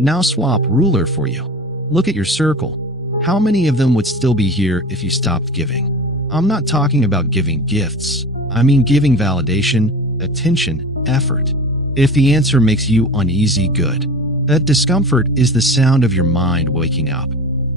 Now swap ruler for you. Look at your circle. How many of them would still be here if you stopped giving? I'm not talking about giving gifts. I mean giving validation, attention, effort. If the answer makes you uneasy, good. That discomfort is the sound of your mind waking up.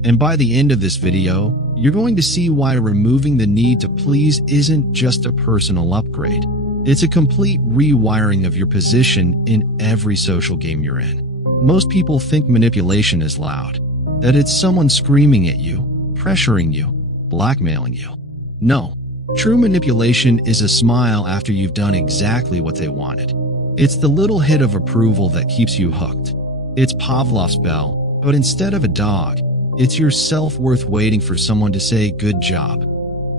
And by the end of this video, you're going to see why removing the need to please isn't just a personal upgrade. It's a complete rewiring of your position in every social game you're in. Most people think manipulation is loud, that it's someone screaming at you, pressuring you, blackmailing you. No, true manipulation is a smile after you've done exactly what they wanted. It's the little hit of approval that keeps you hooked. It's Pavlov's bell, but instead of a dog, it's your self-worth waiting for someone to say good job.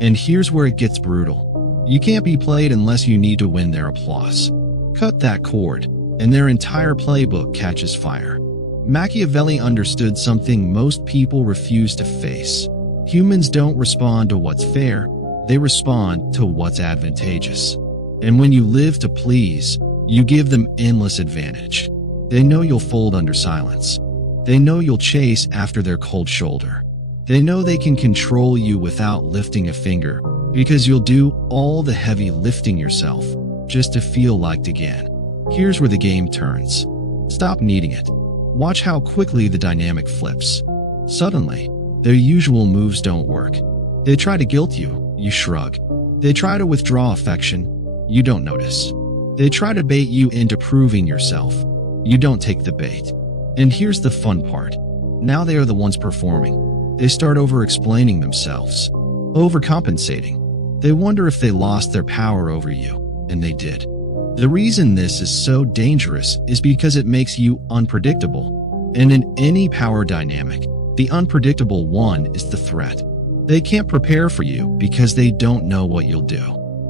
And here's where it gets brutal. You can't be played unless you need to win their applause. Cut that cord, and their entire playbook catches fire. Machiavelli understood something most people refuse to face. Humans don't respond to what's fair, they respond to what's advantageous. And when you live to please, you give them endless advantage. They know you'll fold under silence. They know you'll chase after their cold shoulder. They know they can control you without lifting a finger, because you'll do all the heavy lifting yourself, just to feel liked again. Here's where the game turns. Stop needing it. Watch how quickly the dynamic flips. Suddenly, their usual moves don't work. They try to guilt you, you shrug. They try to withdraw affection, you don't notice. They try to bait you into proving yourself, you don't take the bait. And here's the fun part. Now they are the ones performing. They start over-explaining themselves, overcompensating. They wonder if they lost their power over you, and they did. The reason this is so dangerous is because it makes you unpredictable. And in any power dynamic, the unpredictable one is the threat. They can't prepare for you because they don't know what you'll do.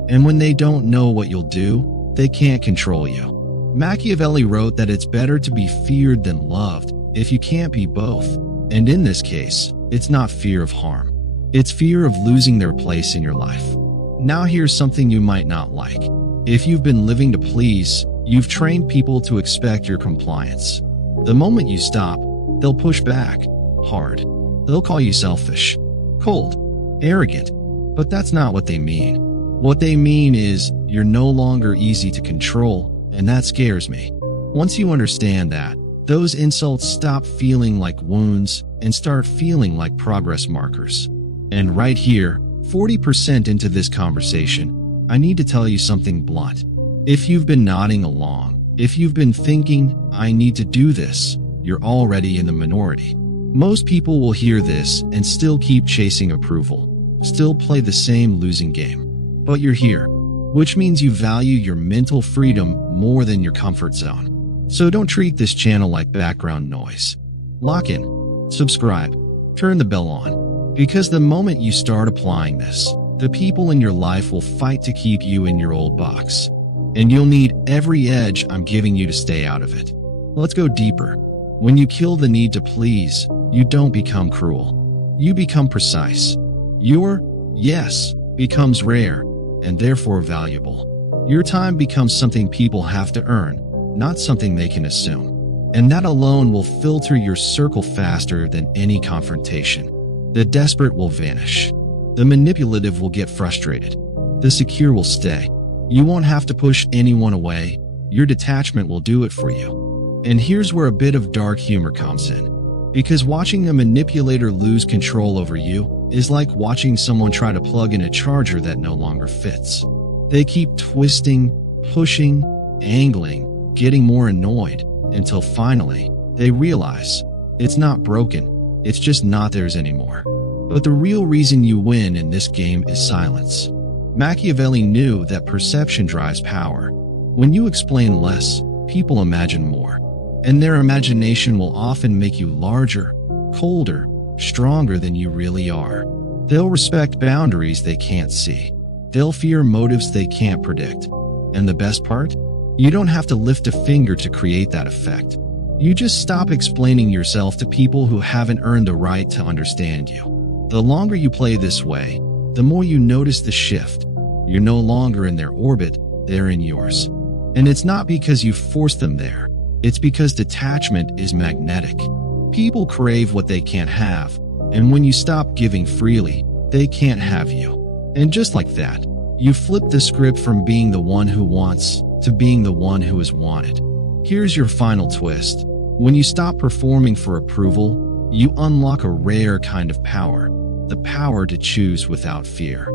And when they don't know what you'll do, they can't control you. Machiavelli wrote that it's better to be feared than loved if you can't be both. And in this case, it's not fear of harm. It's fear of losing their place in your life. Now here's something you might not like. If you've been living to please, you've trained people to expect your compliance. The moment you stop, they'll push back, hard. They'll call you selfish, cold, arrogant. But that's not what they mean. What they mean is you're no longer easy to control, and that scares me. Once you understand that, those insults stop feeling like wounds and start feeling like progress markers. And right here, 40% into this conversation, I need to tell you something blunt. If you've been nodding along, if you've been thinking, I need to do this, you're already in the minority. Most people will hear this and still keep chasing approval, still play the same losing game. But you're here, which means you value your mental freedom more than your comfort zone. So don't treat this channel like background noise. Lock in, subscribe, turn the bell on, because the moment you start applying this, the people in your life will fight to keep you in your old box. And you'll need every edge I'm giving you to stay out of it. Let's go deeper. When you kill the need to please, you don't become cruel. You become precise. Your yes becomes rare and therefore valuable. Your time becomes something people have to earn, not something they can assume. And that alone will filter your circle faster than any confrontation. The desperate will vanish. The manipulative will get frustrated. The secure will stay. You won't have to push anyone away. Your detachment will do it for you. And here's where a bit of dark humor comes in. Because watching a manipulator lose control over you is like watching someone try to plug in a charger that no longer fits. They keep twisting, pushing, angling, getting more annoyed, until finally, they realize it's not broken, it's just not theirs anymore. But the real reason you win in this game is silence. Machiavelli knew that perception drives power. When you explain less, people imagine more. And their imagination will often make you larger, colder, stronger than you really are. They'll respect boundaries they can't see. They'll fear motives they can't predict. And the best part? You don't have to lift a finger to create that effect. You just stop explaining yourself to people who haven't earned the right to understand you. The longer you play this way, the more you notice the shift. You're no longer in their orbit, they're in yours. And it's not because you forced them there. It's because detachment is magnetic. People crave what they can't have, and when you stop giving freely, they can't have you. And just like that, you flip the script from being the one who wants to being the one who is wanted. Here's your final twist. When you stop performing for approval, you unlock a rare kind of power, the power to choose without fear.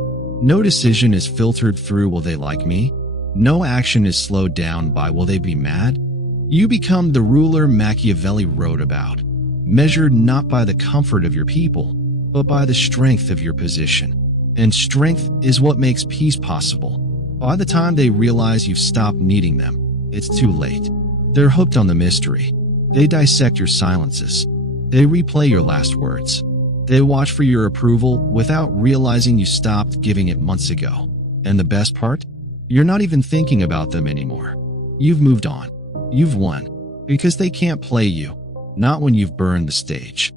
No decision is filtered through will they like me? No action is slowed down by will they be mad? You become the ruler Machiavelli wrote about, measured not by the comfort of your people, but by the strength of your position. And strength is what makes peace possible. By the time they realize you've stopped needing them, it's too late. They're hooked on the mystery. They dissect your silences. They replay your last words. They watch for your approval without realizing you stopped giving it months ago. And the best part? You're not even thinking about them anymore. You've moved on. You've won. Because they can't play you. Not when you've burned the stage.